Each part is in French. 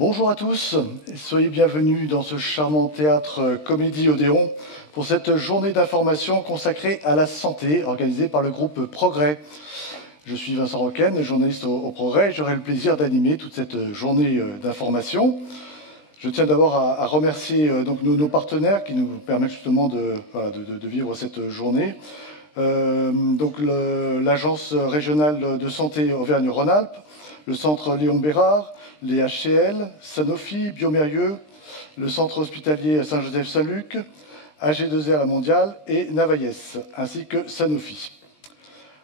Bonjour à tous, et soyez bienvenus dans ce charmant théâtre Comédie Odéon pour cette journée d'information consacrée à la santé organisée par le groupe Progrès. Je suis Vincent Roquen, journaliste au Progrès, et j'aurai le plaisir d'animer toute cette journée d'information. Je tiens d'abord à remercier donc nos partenaires qui nous permettent justement de vivre cette journée. Donc l'Agence régionale de santé Auvergne-Rhône-Alpes, le Centre Léon Bérard, les HCL, Sanofi, Biomérieux, le Centre hospitalier Saint-Joseph-Saint-Luc, AG2R La Mondiale et Navaillès, ainsi que Sanofi.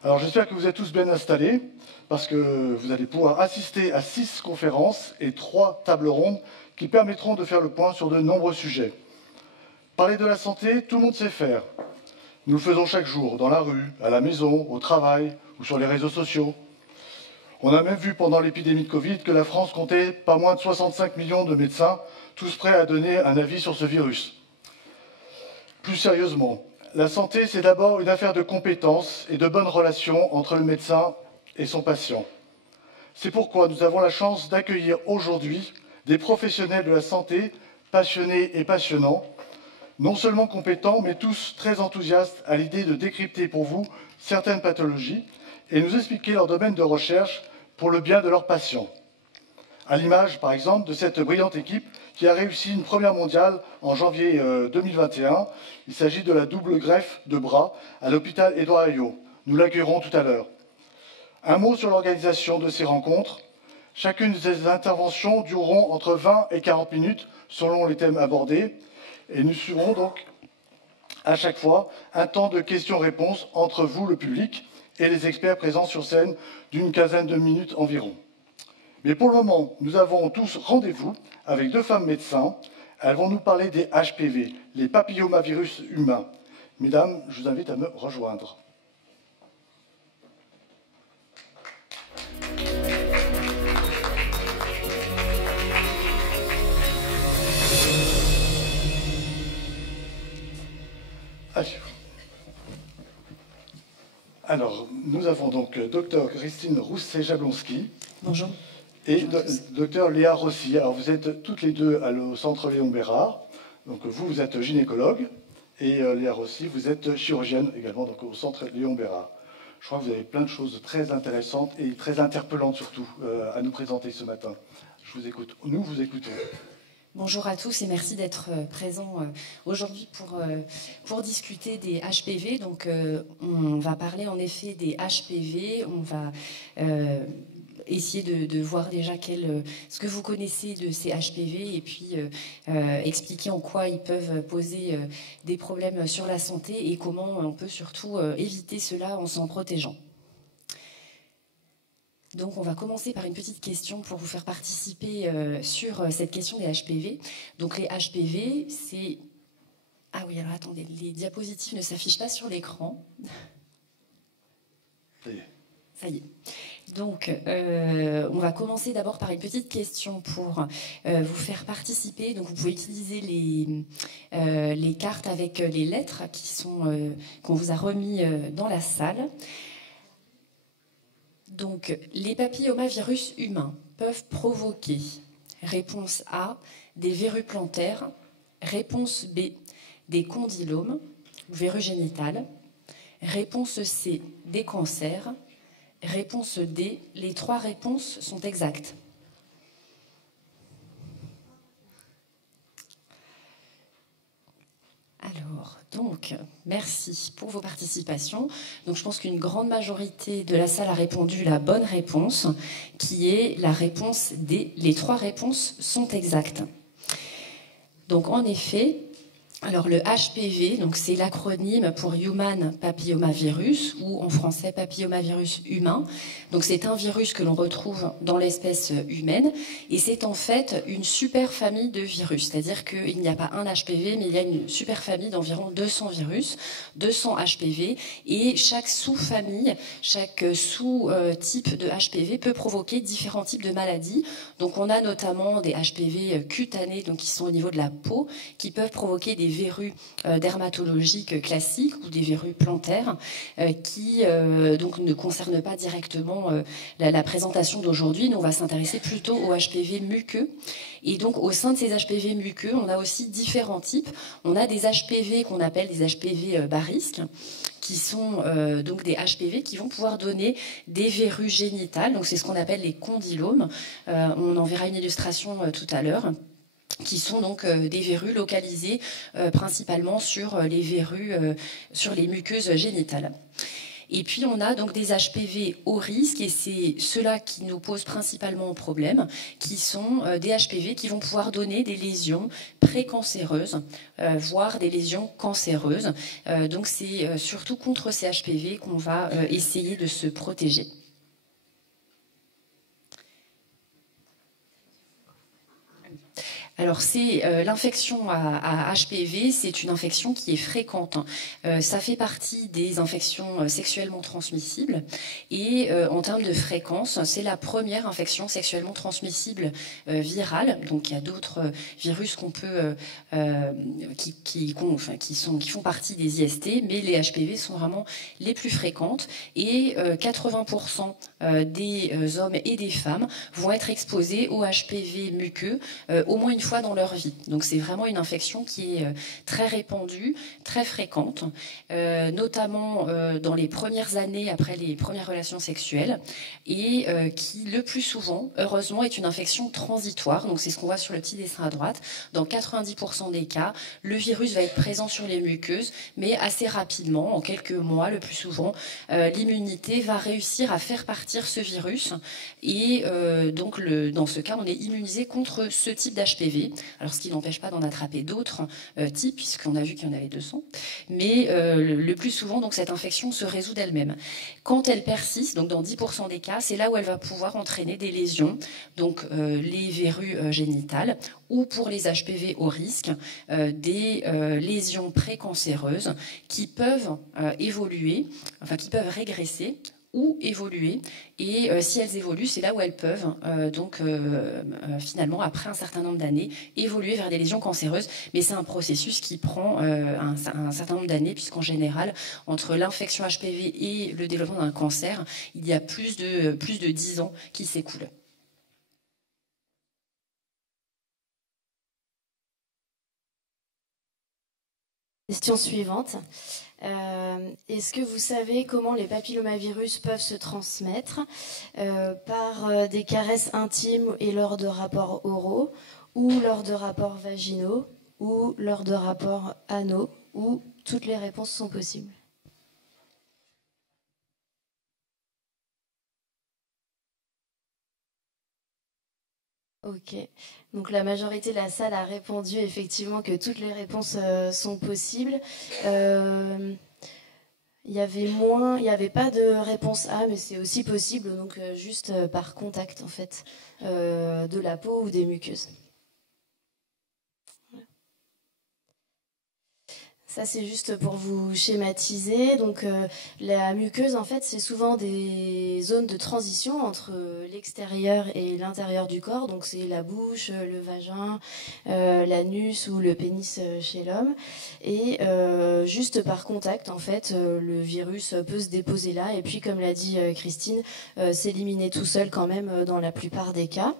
Alors j'espère que vous êtes tous bien installés, parce que vous allez pouvoir assister à 6 conférences et 3 tables rondes qui permettront de faire le point sur de nombreux sujets. Parler de la santé, tout le monde sait faire. Nous le faisons chaque jour, dans la rue, à la maison, au travail ou sur les réseaux sociaux. On a même vu pendant l'épidémie de Covid que la France comptait pas moins de 65 millions de médecins, tous prêts à donner un avis sur ce virus. Plus sérieusement, la santé, c'est d'abord une affaire de compétences et de bonnes relations entre le médecin et son patient. C'est pourquoi nous avons la chance d'accueillir aujourd'hui des professionnels de la santé passionnés et passionnants, non seulement compétents, mais tous très enthousiastes à l'idée de décrypter pour vous certaines pathologies et nous expliquer leur domaine de recherche pour le bien de leurs patients. À l'image, par exemple, de cette brillante équipe qui a réussi une première mondiale en janvier 2021. Il s'agit de la double greffe de bras à l'hôpital Édouard Herriot. Nous l'accueillerons tout à l'heure. Un mot sur l'organisation de ces rencontres. Chacune de ces interventions dureront entre 20 et 40 minutes selon les thèmes abordés. Et nous suivrons donc à chaque fois un temps de questions-réponses entre vous, le public, et les experts présents sur scène d'une quinzaine de minutes environ. Mais pour le moment, nous avons tous rendez-vous avec 2 femmes médecins. Elles vont nous parler des HPV, les papillomavirus humains. Mesdames, je vous invite à me rejoindre. Alors, nous avons donc Dr Christine Rousset-Jablonski. Bonjour. Et Dr Léa Rossi. Alors, vous êtes toutes les deux au Centre Léon Bérard. Donc, vous êtes gynécologue. Et Léa Rossi, vous êtes chirurgienne également donc, au Centre Léon Bérard. Je crois que vous avez plein de choses très intéressantes et très interpellantes surtout à nous présenter ce matin. Je vous écoute. Nous vous écoutons. Bonjour à tous et merci d'être présents aujourd'hui pour discuter des HPV. Donc, on va parler en effet des HPV. On va essayer de voir déjà ce que vous connaissez de ces HPV et puis expliquer en quoi ils peuvent poser des problèmes sur la santé et comment on peut surtout éviter cela en s'en protégeant. Donc on va commencer par une petite question pour vous faire participer sur cette question des HPV. Donc les HPV, c'est... Ah oui, alors attendez, les diapositives ne s'affichent pas sur l'écran. Ça y est. Donc on va commencer d'abord par une petite question pour vous faire participer. Donc vous pouvez utiliser les cartes avec les lettres qu'on vous a remis dans la salle. Donc, les papillomavirus humains peuvent provoquer, réponse A, des verrues plantaires, réponse B, des condylomes, verrues génitales, réponse C, des cancers, réponse D, les 3 réponses sont exactes. Alors, donc, merci pour vos participations. Donc, je pense qu'une grande majorité de la salle a répondu la bonne réponse, qui est la réponse D. Les 3 réponses sont exactes. Donc, en effet, alors le HPV, donc c'est l'acronyme pour Human Papillomavirus, ou en français papillomavirus humain. Donc, c'est un virus que l'on retrouve dans l'espèce humaine, et c'est en fait une super famille de virus. C'est-à-dire qu'il n'y a pas un HPV, mais il y a une super famille d'environ 200 virus, 200 HPV, et chaque sous-famille, chaque sous-type de HPV peut provoquer différents types de maladies. Donc, on a notamment des HPV cutanés, donc qui sont au niveau de la peau, qui peuvent provoquer des verrues dermatologiques classiques ou des verrues plantaires qui donc ne concernent pas directement la présentation d'aujourd'hui. Nous, on va s'intéresser plutôt aux HPV muqueux. Et donc, au sein de ces HPV muqueux, on a aussi différents types. On a des HPV qu'on appelle des HPV bas risque, qui sont donc des HPV qui vont pouvoir donner des verrues génitales. Donc, c'est ce qu'on appelle les condylomes. On en verra une illustration tout à l'heure, qui sont donc des verrues localisées principalement sur les verrues, sur les muqueuses génitales. Et puis on a donc des HPV haut risque, et c'est ceux-là qui nous posent principalement problème, qui sont des HPV qui vont pouvoir donner des lésions précancéreuses, voire des lésions cancéreuses. Donc c'est surtout contre ces HPV qu'on va essayer de se protéger. Alors, c'est l'infection à HPV, c'est une infection qui est fréquente. Ça fait partie des infections sexuellement transmissibles. Et en termes de fréquence, c'est la première infection sexuellement transmissible virale. Donc, il y a d'autres virus qu'on peut, qui font partie des IST, mais les HPV sont vraiment les plus fréquentes. Et 80% des hommes et des femmes vont être exposés au HPV muqueux au moins une fois dans leur vie. Donc c'est vraiment une infection qui est très répandue, très fréquente, notamment dans les premières années après les premières relations sexuelles, et qui le plus souvent, heureusement, est une infection transitoire. Donc c'est ce qu'on voit sur le petit dessin à droite. Dans 90% des cas, le virus va être présent sur les muqueuses, mais assez rapidement, en quelques mois le plus souvent, l'immunité va réussir à faire partir ce virus, et donc dans ce cas, on est immunisé contre ce type d'HPV. Alors, ce qui n'empêche pas d'en attraper d'autres types, puisqu'on a vu qu'il y en avait 200. Mais le plus souvent, donc, cette infection se résout d'elle-même. Quand elle persiste, donc dans 10% des cas, c'est là où elle va pouvoir entraîner des lésions, donc les verrues génitales, ou pour les HPV haut risque, des lésions précancéreuses qui peuvent évoluer, enfin qui peuvent régresser ou évoluer, et si elles évoluent, c'est là où elles peuvent finalement, après un certain nombre d'années, évoluer vers des lésions cancéreuses, mais c'est un processus qui prend un certain nombre d'années, puisqu'en général, entre l'infection HPV et le développement d'un cancer, il y a plus de 10 ans qui s'écoulent. Question suivante. Est-ce que vous savez comment les papillomavirus peuvent se transmettre par des caresses intimes et lors de rapports oraux, ou lors de rapports vaginaux, ou lors de rapports anaux, ou toutes les réponses sont possibles? Ok, donc la majorité de la salle a répondu effectivement que toutes les réponses sont possibles. Il y avait pas de réponse A, mais c'est aussi possible, donc juste par contact en fait, de la peau ou des muqueuses. Ça, c'est juste pour vous schématiser. Donc, la muqueuse, en fait, c'est souvent des zones de transition entre l'extérieur et l'intérieur du corps. Donc, c'est la bouche, le vagin, l'anus ou le pénis chez l'homme. Et juste par contact, en fait, le virus peut se déposer là. Et puis, comme l'a dit Christine, s'éliminer tout seul quand même dans la plupart des cas.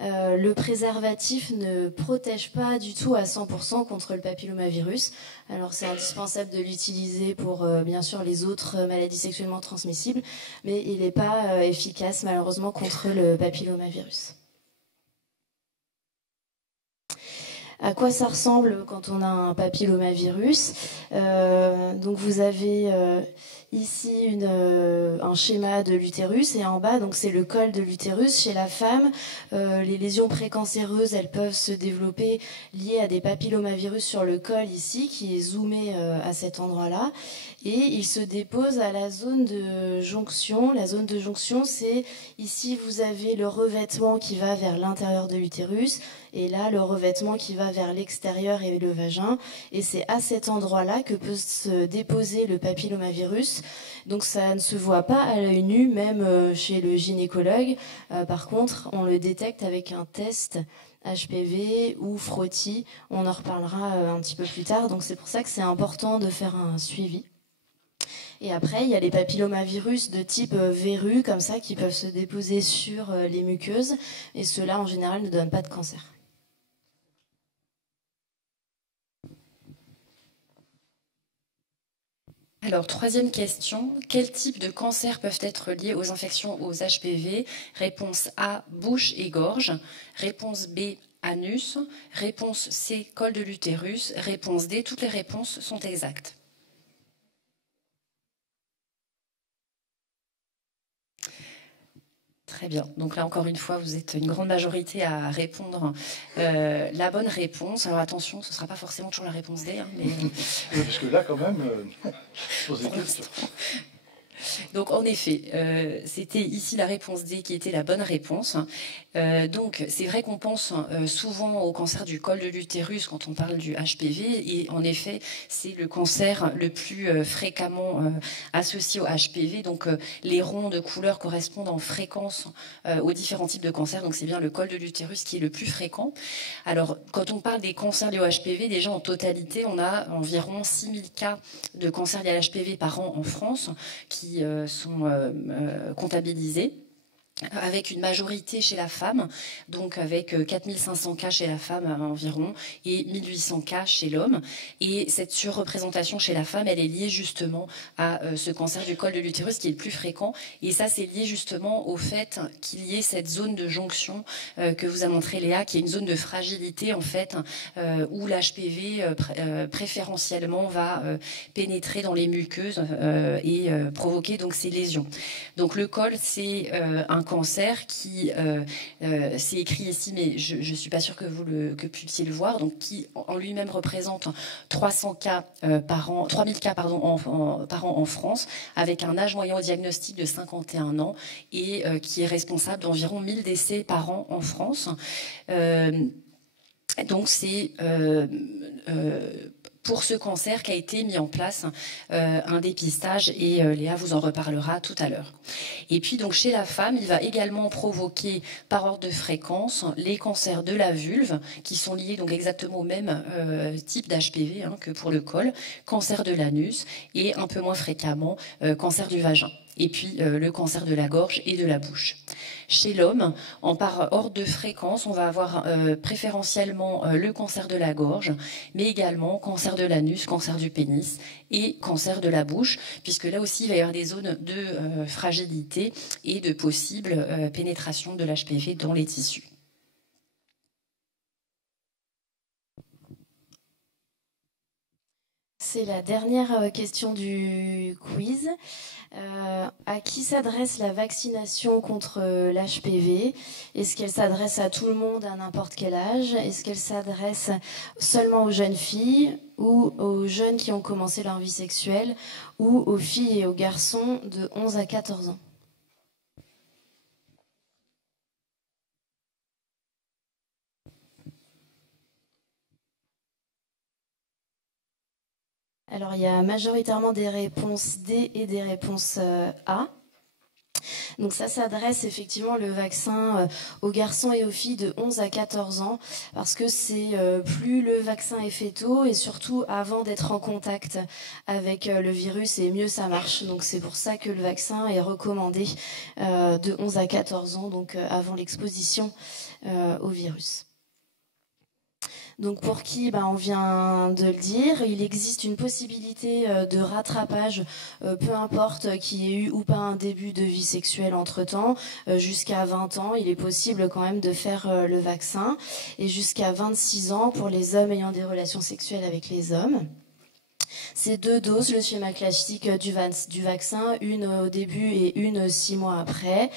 Le préservatif ne protège pas du tout à 100% contre le papillomavirus. Alors c'est indispensable de l'utiliser pour bien sûr les autres maladies sexuellement transmissibles, mais il n'est pas efficace malheureusement contre le papillomavirus. À quoi ça ressemble quand on a un papillomavirus? Donc vous avez ici un schéma de l'utérus, et en bas donc c'est le col de l'utérus. Chez la femme, les lésions précancéreuses, elles peuvent se développer liées à des papillomavirus sur le col ici, qui est zoomé à cet endroit-là, et il se dépose à la zone de jonction. La zone de jonction, c'est ici vous avez le revêtement qui va vers l'intérieur de l'utérus, et là le revêtement qui va vers l'extérieur et le vagin, et c'est à cet endroit-là que peut se déposer le papillomavirus. Donc ça ne se voit pas à l'œil nu, même chez le gynécologue. Par contre, on le détecte avec un test HPV ou frottis. On en reparlera un petit peu plus tard. Donc c'est pour ça que c'est important de faire un suivi. Et après, il y a les papillomavirus de type verrue, comme ça, qui peuvent se déposer sur les muqueuses. Et ceux-là, en général, ne donnent pas de cancer. Alors, troisième question, quels types de cancers peuvent être liés aux infections aux HPV? Réponse A, bouche et gorge. Réponse B, anus. Réponse C, col de l'utérus. Réponse D, toutes les réponses sont exactes. Très bien. Donc là, encore une fois, vous êtes une grande majorité à répondre la bonne réponse. Alors attention, ce ne sera pas forcément toujours la réponse D. Mais... Oui, parce que là, quand même, je pose des questions. Donc en effet, c'était ici la réponse D qui était la bonne réponse. Donc c'est vrai qu'on pense souvent au cancer du col de l'utérus quand on parle du HPV, et en effet c'est le cancer le plus fréquemment associé au HPV. Donc les ronds de couleur correspondent en fréquence aux différents types de cancers. Donc c'est bien le col de l'utérus qui est le plus fréquent. Alors quand on parle des cancers liés au HPV, déjà en totalité on a environ 6000 cas de cancers liés à l'HPV par an en France qui sont comptabilisés, avec une majorité chez la femme, donc avec 4500 cas chez la femme environ et 1800 cas chez l'homme. Et cette surreprésentation chez la femme, elle est liée justement à ce cancer du col de l'utérus qui est le plus fréquent. Et ça, c'est lié justement au fait qu'il y ait cette zone de jonction que vous a montré Léa, qui est une zone de fragilité en fait, où l'HPV préférentiellement va pénétrer dans les muqueuses et provoquer donc ces lésions. Donc le col, c'est un cancer qui, c'est écrit ici, mais je ne suis pas sûre que vous puissiez le voir, donc qui en lui-même représente 300 cas par an, 3000 cas pardon, par an en France, avec un âge moyen au diagnostic de 51 ans et qui est responsable d'environ 1000 décès par an en France. Donc c'est pour ce cancer qu'a été mis en place un dépistage, et Léa vous en reparlera tout à l'heure. Et puis donc chez la femme, il va également provoquer par ordre de fréquence les cancers de la vulve, qui sont liés donc exactement au même type d'HPV que pour le col, cancer de l'anus et un peu moins fréquemment cancer du vagin. Et puis le cancer de la gorge et de la bouche. Chez l'homme, par ordre de fréquence, on va avoir préférentiellement le cancer de la gorge, mais également cancer de l'anus, cancer du pénis et cancer de la bouche, puisque là aussi il va y avoir des zones de fragilité et de possible pénétration de l'HPV dans les tissus. C'est la dernière question du quiz. À qui s'adresse la vaccination contre l'HPV? Est-ce qu'elle s'adresse à tout le monde à n'importe quel âge? Est-ce qu'elle s'adresse seulement aux jeunes filles ou aux jeunes qui ont commencé leur vie sexuelle, ou aux filles et aux garçons de 11 à 14 ans? Alors, il y a majoritairement des réponses D et des réponses A. Donc ça s'adresse effectivement le vaccin aux garçons et aux filles de 11 à 14 ans, parce que c'est plus le vaccin est fait tôt, et surtout avant d'être en contact avec le virus, et mieux ça marche. Donc c'est pour ça que le vaccin est recommandé de 11 à 14 ans, donc avant l'exposition au virus. Donc pour qui, on vient de le dire, il existe une possibilité de rattrapage, peu importe qu'il y ait eu ou pas un début de vie sexuelle entre-temps. Jusqu'à 20 ans, il est possible quand même de faire le vaccin, et jusqu'à 26 ans pour les hommes ayant des relations sexuelles avec les hommes. C'est 2 doses, le schéma classique du vaccin, une au début et une 6 mois après.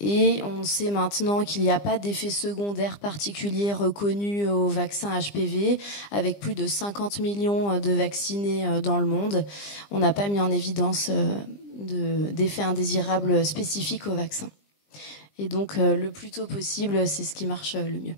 Et on sait maintenant qu'il n'y a pas d'effet secondaire particulier reconnu au vaccin HPV, avec plus de 50 millions de vaccinés dans le monde. On n'a pas mis en évidence d'effets indésirables spécifiques au vaccin. Et donc le plus tôt possible, c'est ce qui marche le mieux.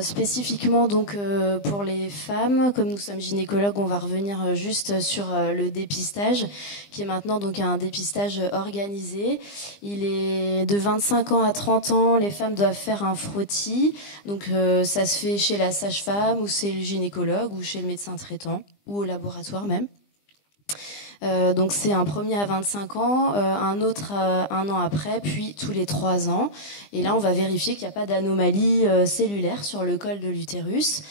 Spécifiquement donc pour les femmes, comme nous sommes gynécologues, on va revenir juste sur le dépistage, qui est maintenant donc un dépistage organisé. Il est de 25 ans à 30 ans, les femmes doivent faire un frottis. Donc ça se fait chez la sage-femme ou chez le gynécologue ou chez le médecin traitant ou au laboratoire même. Donc c'est un premier à 25 ans, un autre un an après, puis tous les 3 ans. Et là, on va vérifier qu'il n'y a pas d'anomalie cellulaire sur le col de l'utérus.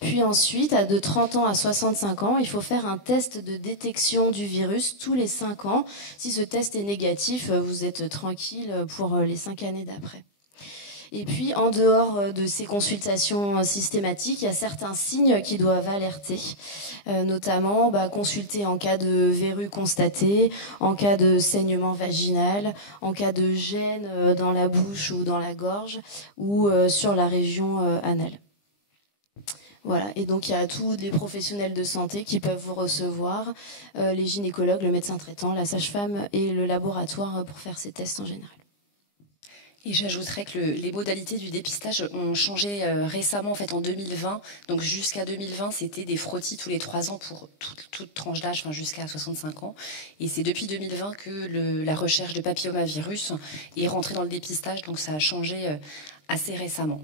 Puis ensuite, de 30 ans à 65 ans, il faut faire un test de détection du virus tous les 5 ans. Si ce test est négatif, vous êtes tranquille pour les 5 années d'après. Et puis, en dehors de ces consultations systématiques, il y a certains signes qui doivent alerter, notamment consulter en cas de verrue constatée, en cas de saignement vaginal, en cas de gêne dans la bouche ou dans la gorge, ou sur la région anale. Voilà, et donc il y a tous les professionnels de santé qui peuvent vous recevoir, les gynécologues, le médecin traitant, la sage-femme et le laboratoire pour faire ces tests en général. Et j'ajouterais que les modalités du dépistage ont changé récemment, en fait, en 2020. Donc jusqu'à 2020, c'était des frottis tous les 3 ans pour toute tranche d'âge, enfin jusqu'à 65 ans. Et c'est depuis 2020 que la recherche de papillomavirus est rentrée dans le dépistage. Donc ça a changé assez récemment.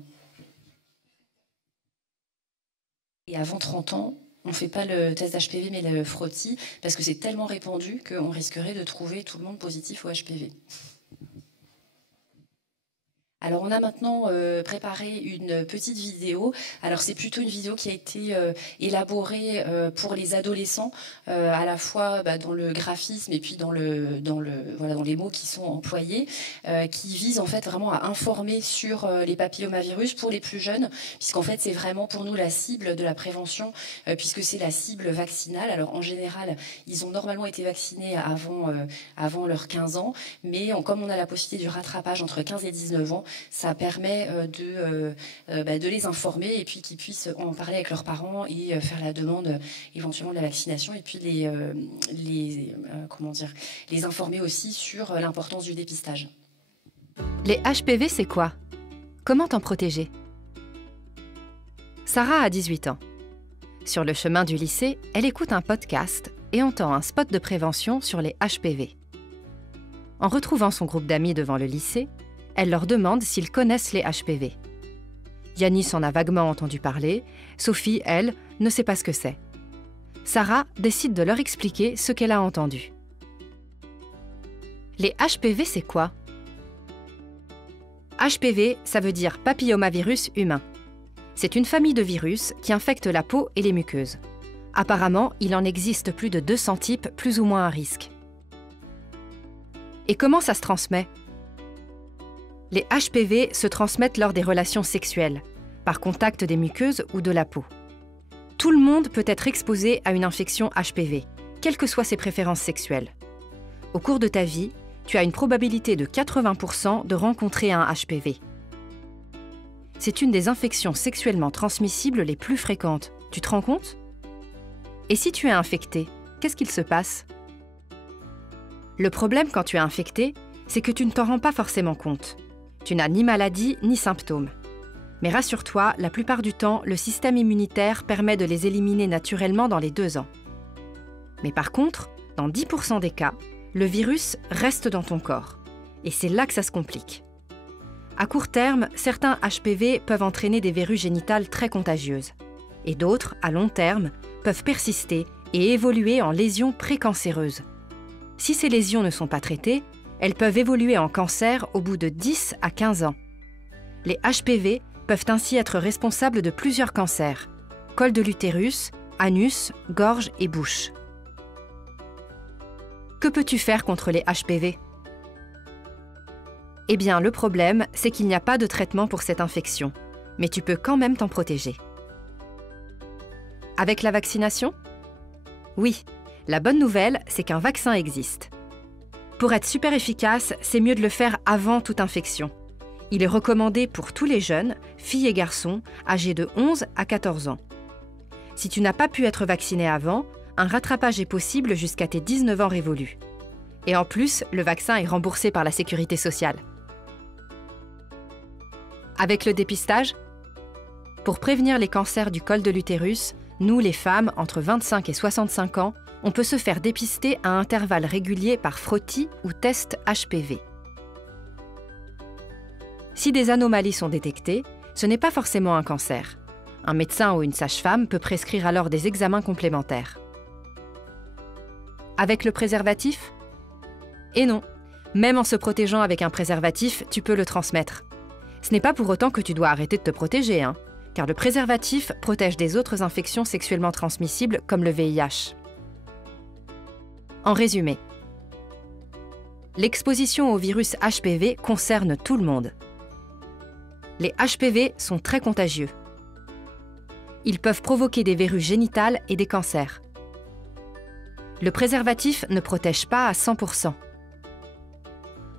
Et avant 30 ans, on ne fait pas le test d'HPV, mais le frottis, parce que c'est tellement répandu qu'on risquerait de trouver tout le monde positif au HPV. Alors on a maintenant préparé une petite vidéo. Alors c'est plutôt une vidéo qui a été élaborée pour les adolescents, à la fois dans le graphisme et puis dans les mots qui sont employés, qui vise en fait vraiment à informer sur les papillomavirus pour les plus jeunes, puisqu'en fait c'est vraiment pour nous la cible de la prévention, puisque c'est la cible vaccinale. Alors en général, ils ont normalement été vaccinés avant leurs 15 ans, mais comme on a la possibilité du rattrapage entre 15 et 19 ans, ça permet de les informer et puis qu'ils puissent en parler avec leurs parents et faire la demande éventuellement de la vaccination et puis les informer aussi sur l'importance du dépistage. Les HPV, c'est quoi? Comment t'en protéger? Sarah a 18 ans. Sur le chemin du lycée, elle écoute un podcast et entend un spot de prévention sur les HPV. En retrouvant son groupe d'amis devant le lycée, elle leur demande s'ils connaissent les HPV. Yanis en a vaguement entendu parler, Sophie, elle, ne sait pas ce que c'est. Sarah décide de leur expliquer ce qu'elle a entendu. Les HPV, c'est quoi? HPV, ça veut dire papillomavirus humain. C'est une famille de virus qui infecte la peau et les muqueuses. Apparemment, il en existe plus de 200 types, plus ou moins à risque. Et comment ça se transmet? Les HPV se transmettent lors des relations sexuelles, par contact des muqueuses ou de la peau. Tout le monde peut être exposé à une infection HPV, quelles que soient ses préférences sexuelles. Au cours de ta vie, tu as une probabilité de 80% de rencontrer un HPV. C'est une des infections sexuellement transmissibles les plus fréquentes. Tu te rends compte? Et si tu es infecté, qu'est-ce qu'il se passe? Le problème quand tu es infecté, c'est que tu ne t'en rends pas forcément compte. Tu n'as ni maladie ni symptômes. Mais rassure-toi, la plupart du temps, le système immunitaire permet de les éliminer naturellement dans les 2 ans. Mais par contre, dans 10% des cas, le virus reste dans ton corps. Et c'est là que ça se complique. À court terme, certains HPV peuvent entraîner des verrues génitales très contagieuses. Et d'autres, à long terme, peuvent persister et évoluer en lésions précancéreuses. Si ces lésions ne sont pas traitées, elles peuvent évoluer en cancer au bout de 10 à 15 ans. Les HPV peuvent ainsi être responsables de plusieurs cancers, col de l'utérus, anus, gorge et bouche. Que peux-tu faire contre les HPV? Eh bien, le problème, c'est qu'il n'y a pas de traitement pour cette infection, mais tu peux quand même t'en protéger. Avec la vaccination? Oui, la bonne nouvelle, c'est qu'un vaccin existe. Pour être super efficace, c'est mieux de le faire avant toute infection. Il est recommandé pour tous les jeunes, filles et garçons, âgés de 11 à 14 ans. Si tu n'as pas pu être vacciné avant, un rattrapage est possible jusqu'à tes 19 ans révolus. Et en plus, le vaccin est remboursé par la sécurité sociale. Avec le dépistage, Pour prévenir les cancers du col de l'utérus, nous, les femmes, entre 25 et 65 ans, on peut se faire dépister à intervalles réguliers par frottis ou test HPV. Si des anomalies sont détectées, ce n'est pas forcément un cancer. Un médecin ou une sage-femme peut prescrire alors des examens complémentaires. Avec le préservatif ? Et non, même en se protégeant avec un préservatif, tu peux le transmettre. Ce n'est pas pour autant que tu dois arrêter de te protéger, hein, car le préservatif protège des autres infections sexuellement transmissibles comme le VIH. En résumé, l'exposition au virus HPV concerne tout le monde. Les HPV sont très contagieux. Ils peuvent provoquer des verrues génitales et des cancers. Le préservatif ne protège pas à 100%.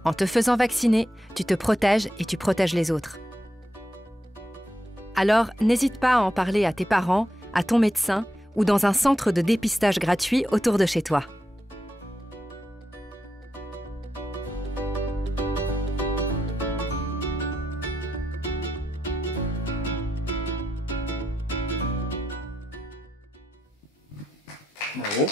En te faisant vacciner, tu te protèges et tu protèges les autres. Alors, n'hésite pas à en parler à tes parents, à ton médecin ou dans un centre de dépistage gratuit autour de chez toi. Bravo.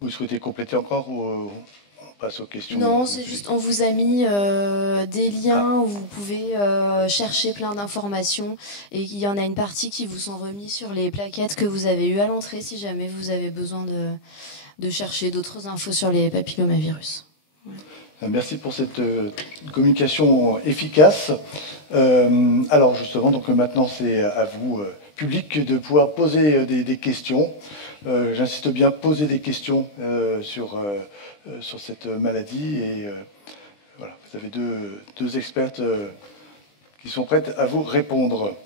Vous souhaitez compléter encore ou on passe aux questions? Non, c'est juste, on vous a mis des liens où vous pouvez chercher plein d'informations et il y en a une partie qui vous sont remis sur les plaquettes que vous avez eues à l'entrée si jamais vous avez besoin de chercher d'autres infos sur les papillomavirus. Ouais. Merci pour cette communication efficace. Alors justement, donc maintenant c'est à vous, public, de pouvoir poser des questions. J'insiste bien, poser des questions sur cette maladie. Et voilà, vous avez deux expertes qui sont prêtes à vous répondre.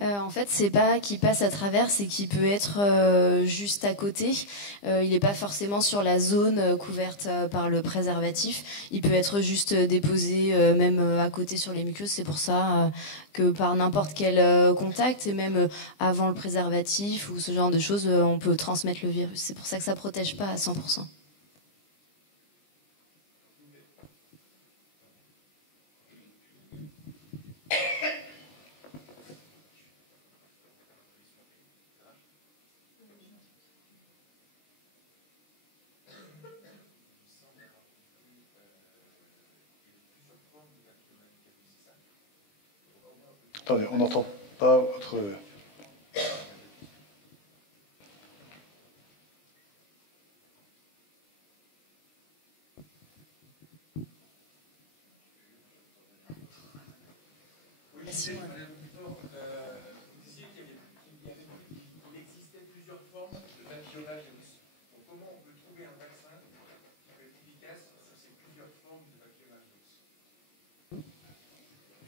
En fait, c'est pas qu'il passe à travers, c'est qu'il peut être juste à côté. Il n'est pas forcément sur la zone couverte par le préservatif. Il peut être juste déposé même à côté sur les muqueuses. C'est pour ça que par n'importe quel contact, et même avant le préservatif ou ce genre de choses, on peut transmettre le virus. C'est pour ça que ça protège pas à 100%. Attendez, on n'entend pas votre... Vous disiez qu'il existait plusieurs formes de papillomavirus. Comment on peut trouver un vaccin qui peut être efficace sur ces plusieurs formes de papillomavirus?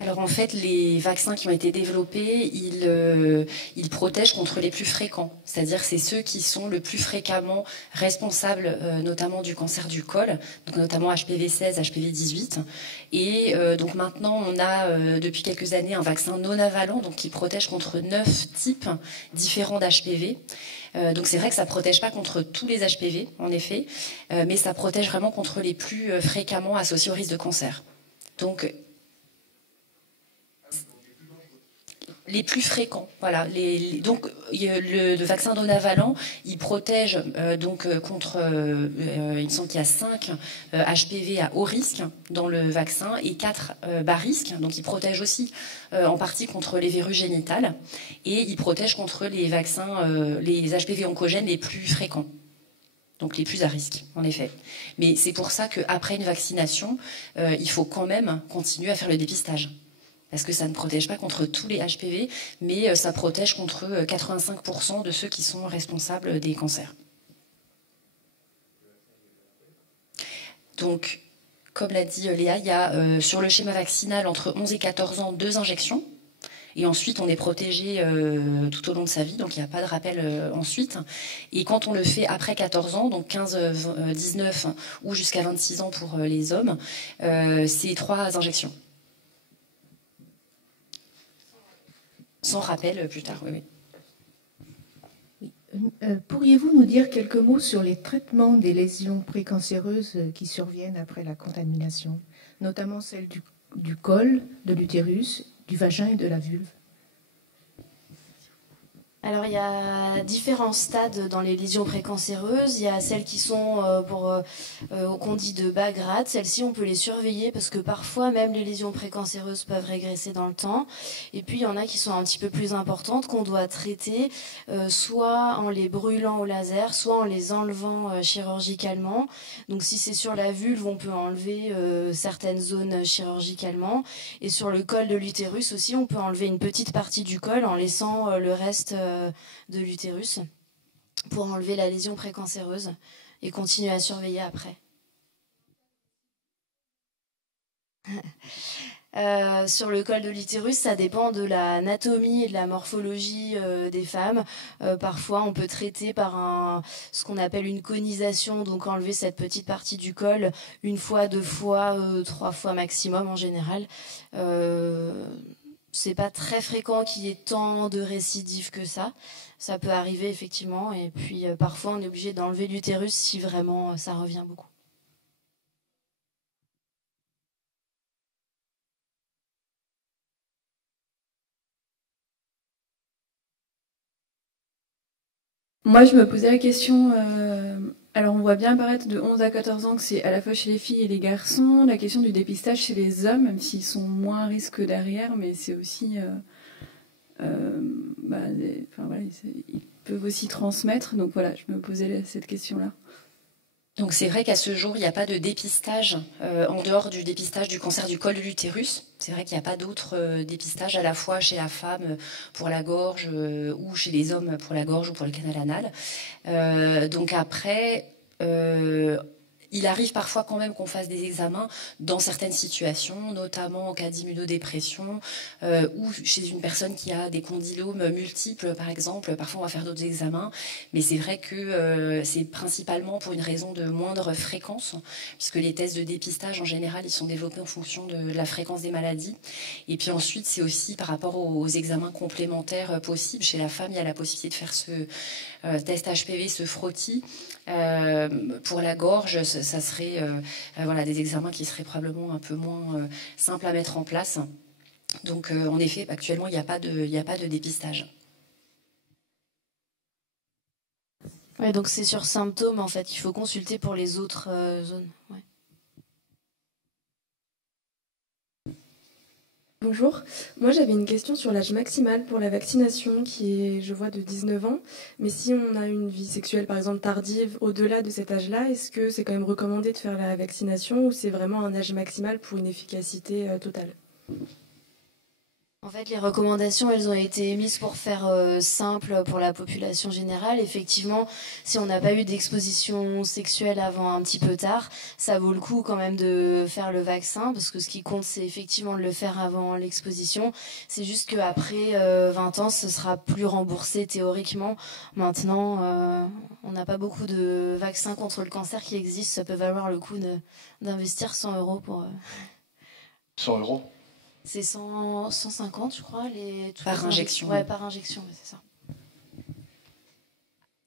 Alors en fait, les vaccins qui ont été développés, ils protègent contre les plus fréquents. C'est-à-dire c'est ceux qui sont le plus fréquemment responsables, notamment du cancer du col, donc notamment HPV 16, HPV 18. Et donc maintenant, on a depuis quelques années un vaccin non avalent, donc qui protège contre 9 types différents d'HPV. Donc c'est vrai que ça ne protège pas contre tous les HPV, en effet, mais ça protège vraiment contre les plus fréquemment associés au risque de cancer. Donc les plus fréquents, voilà. Donc le vaccin non-avalent, il protège contre, il me semble qu'il y a 5 HPV à haut risque dans le vaccin et 4 bas risque. Donc il protège aussi en partie contre les verrues génitales et il protège contre les vaccins, les HPV oncogènes les plus fréquents. Donc les plus à risque, en effet. Mais c'est pour ça qu'après une vaccination, il faut quand même continuer à faire le dépistage. Parce que ça ne protège pas contre tous les HPV, mais ça protège contre 85% de ceux qui sont responsables des cancers. Donc, comme l'a dit Léa, il y a sur le schéma vaccinal entre 11 et 14 ans 2 injections. Et ensuite, on est protégé tout au long de sa vie, donc il n'y a pas de rappel ensuite. Et quand on le fait après 14 ans, donc 15, 19 ou jusqu'à 26 ans pour les hommes, c'est 3 injections. sans rappel plus tard, oui. Pourriez-vous nous dire quelques mots sur les traitements des lésions précancéreuses qui surviennent après la contamination, notamment celles du col, de l'utérus, du vagin et de la vulve? Alors, il y a différents stades dans les lésions précancéreuses. Il y a celles qui sont qu'on dit de bas grade. Celles-ci, on peut les surveiller parce que parfois, même les lésions précancéreuses peuvent régresser dans le temps. Et puis, il y en a qui sont un petit peu plus importantes, qu'on doit traiter soit en les brûlant au laser, soit en les enlevant chirurgicalement. Donc, si c'est sur la vulve, on peut enlever certaines zones chirurgicalement. Et sur le col de l'utérus aussi, on peut enlever une petite partie du col en laissant le reste de l'utérus pour enlever la lésion précancéreuse et continuer à surveiller après. Sur le col de l'utérus, ça dépend de l'anatomie et de la morphologie des femmes. Parfois, on peut traiter par ce qu'on appelle une conisation, donc enlever cette petite partie du col 1 fois, 2 fois, 3 fois maximum en général. C'est pas très fréquent qu'il y ait tant de récidives que ça. Ça peut arriver effectivement. Et puis parfois on est obligé d'enlever l'utérus si vraiment ça revient beaucoup. Moi je me posais la question, alors on voit bien apparaître de 11 à 14 ans que c'est à la fois chez les filles et les garçons, la question du dépistage chez les hommes, même s'ils sont moins à risque derrière, mais c'est aussi... ils peuvent aussi transmettre, donc voilà, je me posais cette question-là. Donc c'est vrai qu'à ce jour, il n'y a pas de dépistage en dehors du dépistage du cancer du col de l'utérus. C'est vrai qu'il n'y a pas d'autres dépistages à la fois chez la femme pour la gorge ou chez les hommes pour la gorge ou pour le canal anal. Donc après... il arrive parfois quand même qu'on fasse des examens dans certaines situations, notamment en cas d'immunodépression ou chez une personne qui a des condylomes multiples, par exemple. Parfois, on va faire d'autres examens, mais c'est vrai que c'est principalement pour une raison de moindre fréquence, puisque les tests de dépistage, en général, ils sont développés en fonction de la fréquence des maladies. Et puis ensuite, c'est aussi par rapport aux examens complémentaires possibles. Chez la femme, il y a la possibilité de faire ce test HPV, ce frottis. Pour la gorge, ça serait voilà, des examens qui seraient probablement un peu moins simples à mettre en place. Donc en effet, actuellement, il n'y a pas de dépistage. Ouais, donc c'est sur symptômes en fait, il faut consulter pour les autres zones. Ouais. Bonjour, moi j'avais une question sur l'âge maximal pour la vaccination qui est, je vois, de 19 ans. Mais si on a une vie sexuelle par exemple tardive au-delà de cet âge-là, est-ce que c'est quand même recommandé de faire la vaccination ou c'est vraiment un âge maximal pour une efficacité totale ? En fait, les recommandations, elles ont été émises pour faire simple pour la population générale. Effectivement, si on n'a pas eu d'exposition sexuelle avant un petit peu tard, ça vaut le coup quand même de faire le vaccin, parce que ce qui compte, c'est effectivement de le faire avant l'exposition. C'est juste qu'après 20 ans, ce sera plus remboursé théoriquement. Maintenant, on n'a pas beaucoup de vaccins contre le cancer qui existent. Ça peut valoir le coup d'investir 100 € pour... 100 €. C'est 150, je crois, par injection. Ouais, par injection, c'est ça.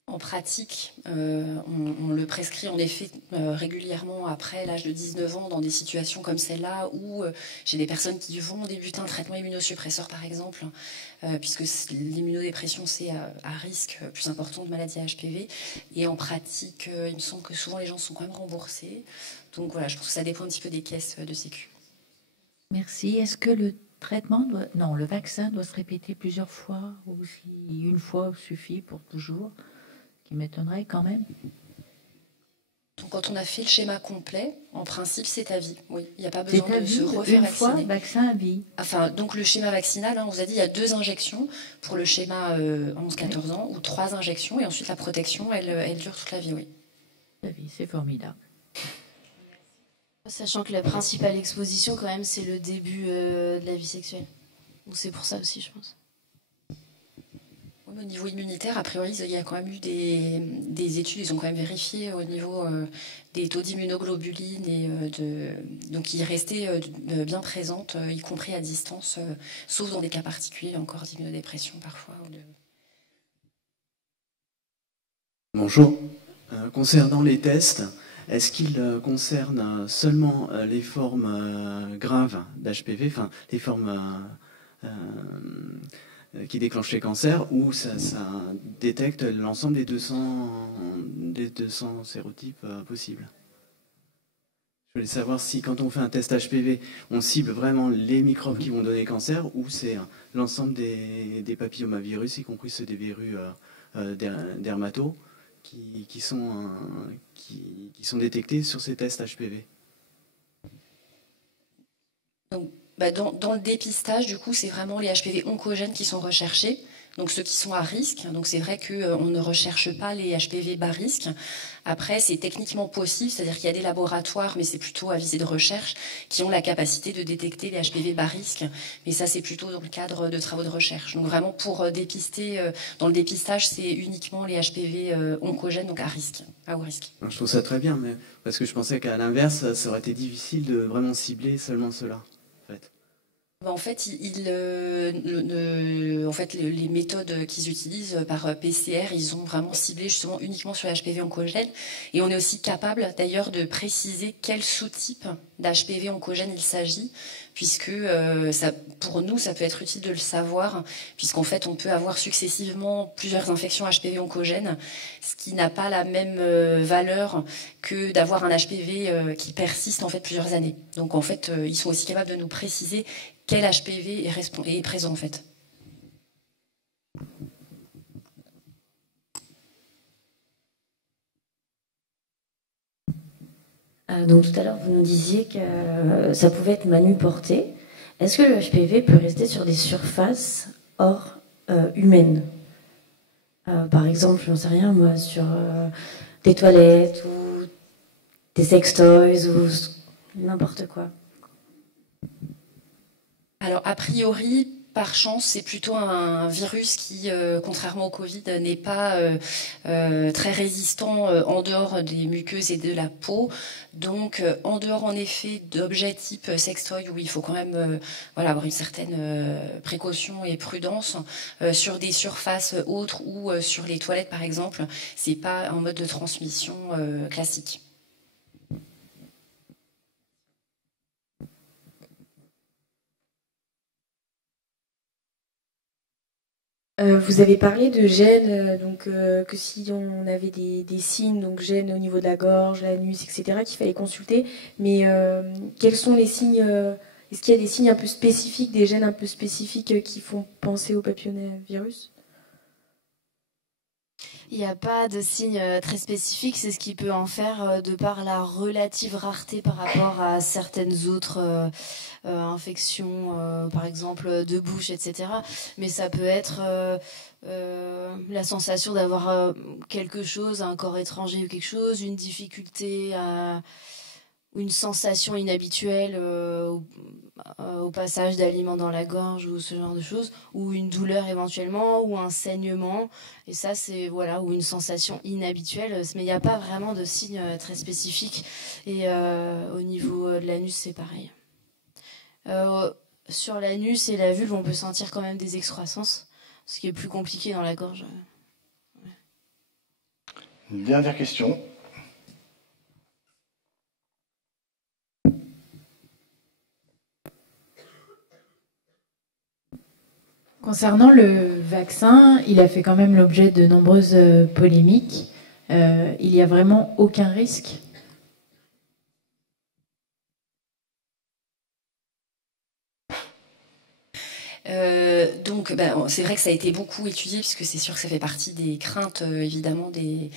En pratique, on le prescrit en effet régulièrement après l'âge de 19 ans dans des situations comme celle-là où j'ai des personnes qui vont débuter un traitement immunosuppresseur par exemple, puisque l'immunodépression c'est à risque plus important de maladie HPV. Et en pratique, il me semble que souvent les gens sont quand même remboursés. Donc voilà, je pense que ça dépend un petit peu des caisses de sécu. Merci. Est-ce que le traitement le vaccin doit se répéter plusieurs fois ou si une fois suffit pour toujours? Ce qui m'étonnerait quand même. Donc quand on a fait le schéma complet, en principe c'est à vie. Oui, il n'y a pas besoin de se refaire une vacciner. fois, vaccin à vie. Enfin, donc le schéma vaccinal, on vous a dit il y a 2 injections pour le schéma 11-14 ans ou 3 injections et ensuite la protection, elle dure toute la vie, oui. La vie, c'est formidable. Sachant que la principale exposition, quand même, c'est le début de la vie sexuelle. Donc c'est pour ça aussi, je pense. Oui, Au niveau immunitaire, a priori, il y a quand même eu des études, ils ont quand même vérifié au niveau des taux d'immunoglobuline donc ils restaient bien présentes, y compris à distance, sauf dans des cas particuliers, encore d'immunodépression parfois. Bonjour. Concernant les tests, est-ce qu'ils concernent seulement les formes graves d'HPV, enfin les formes qui déclenchent les cancers, ou ça détecte l'ensemble des 200 sérotypes possibles? Je voulais savoir si quand on fait un test HPV, on cible vraiment les microbes qui vont donner cancer, ou c'est l'ensemble des papillomavirus, y compris ceux des virus dermato, qui sont détectés sur ces tests HPV. Donc, dans le dépistage, du coup, c'est vraiment les HPV oncogènes qui sont recherchés, donc ceux qui sont à risque. Donc c'est vrai qu'on ne recherche pas les HPV bas risque. Après, c'est techniquement possible, c'est-à-dire qu'il y a des laboratoires, mais c'est plutôt à visée de recherche, qui ont la capacité de détecter les HPV bas risque. Mais ça, c'est plutôt dans le cadre de travaux de recherche. Donc vraiment, pour dépister, dans le dépistage, c'est uniquement les HPV oncogènes, donc à risque, à haut risque. Je trouve ça très bien, mais parce que je pensais qu'à l'inverse, ça aurait été difficile de vraiment cibler seulement cela. En fait, les méthodes qu'ils utilisent par PCR, ils ont vraiment ciblé justement uniquement sur l'HPV oncogène. Et on est aussi capable d'ailleurs de préciser quel sous-type d'HPV oncogène il s'agit, puisque pour nous, ça peut être utile de le savoir, puisqu'en fait, on peut avoir successivement plusieurs infections HPV oncogènes, ce qui n'a pas la même valeur que d'avoir un HPV qui persiste en fait plusieurs années. Donc en fait, ils sont aussi capables de nous préciser quel HPV est présent en fait. Donc tout à l'heure, vous nous disiez que ça pouvait être manuporté. Est-ce que le HPV peut rester sur des surfaces hors humaines? Par exemple, je n'en sais rien, moi, sur des toilettes ou des sextoys ou n'importe quoi. Alors, a priori, par chance, c'est plutôt un virus qui, contrairement au Covid, n'est pas très résistant en dehors des muqueuses et de la peau. Donc, en dehors, en effet, d'objets type sextoy, où il faut quand même avoir une certaine précaution et prudence, sur des surfaces autres ou sur les toilettes, par exemple, c'est pas un mode de transmission classique. Vous avez parlé de gènes, que si on avait des signes, donc gènes au niveau de la gorge, l'anus, etc., qu'il fallait consulter. Mais quels sont les signes? Est-ce qu'il y a des signes un peu spécifiques, des gènes un peu spécifiques qui font penser au papillomavirus? Il n'y a pas de signe très spécifique, c'est ce qui peut en faire de par la relative rareté par rapport à certaines autres infections, par exemple de bouche, etc. Mais ça peut être la sensation d'avoir quelque chose, un corps étranger ou quelque chose, une difficulté ou une sensation inhabituelle au passage d'aliments dans la gorge ou ce genre de choses, ou une douleur éventuellement, ou un saignement, et ça c'est ou une sensation inhabituelle, mais il n'y a pas vraiment de signe très spécifique. Et au niveau de l'anus c'est pareil. Sur l'anus et la vulve on peut sentir quand même des excroissances, ce qui est plus compliqué dans la gorge. Une dernière question. Concernant le vaccin, il a fait quand même l'objet de nombreuses polémiques. Il n'y a vraiment aucun risque? C'est vrai que ça a été beaucoup étudié, puisque c'est sûr que ça fait partie des craintes, évidemment, de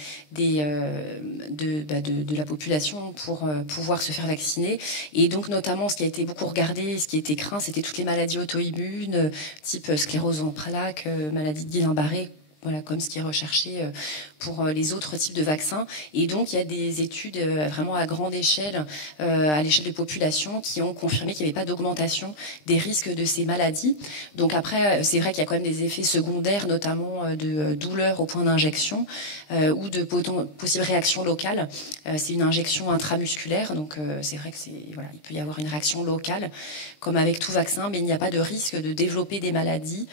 la population pour pouvoir se faire vacciner. Et donc, notamment, ce qui a été beaucoup regardé, ce qui était craint, c'était toutes les maladies auto-immunes, type sclérose en plaques, maladie de Guillain-Barré, voilà, comme ce qui est recherché pour les autres types de vaccins. Et donc, il y a des études vraiment à grande échelle, à l'échelle des populations, qui ont confirmé qu'il n'y avait pas d'augmentation des risques de ces maladies. Donc après, c'est vrai qu'il y a quand même des effets secondaires, notamment de douleurs au point d'injection ou de possibles réactions locales. C'est une injection intramusculaire, donc c'est vrai que voilà, il peut y avoir une réaction locale, comme avec tout vaccin, mais il n'y a pas de risque de développer des maladies,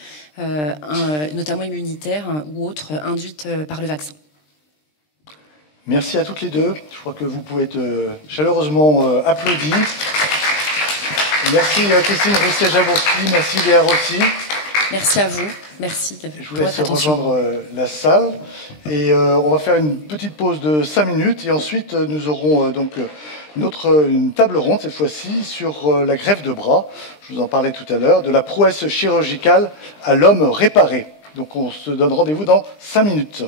notamment immunitaires ou autres, induites par le vaccin. Merci à toutes les deux. Je crois que vous pouvez être chaleureusement applaudis. Merci Christine Roussier-Jabourski, merci Léa Rossi. Merci à vous. Merci. Je vous laisse rejoindre la salle. Et on va faire une petite pause de 5 minutes. Et ensuite, nous aurons donc une table ronde, cette fois-ci, sur la greffe de bras. Je vous en parlais tout à l'heure, de la prouesse chirurgicale à l'homme réparé. Donc on se donne rendez-vous dans 5 minutes.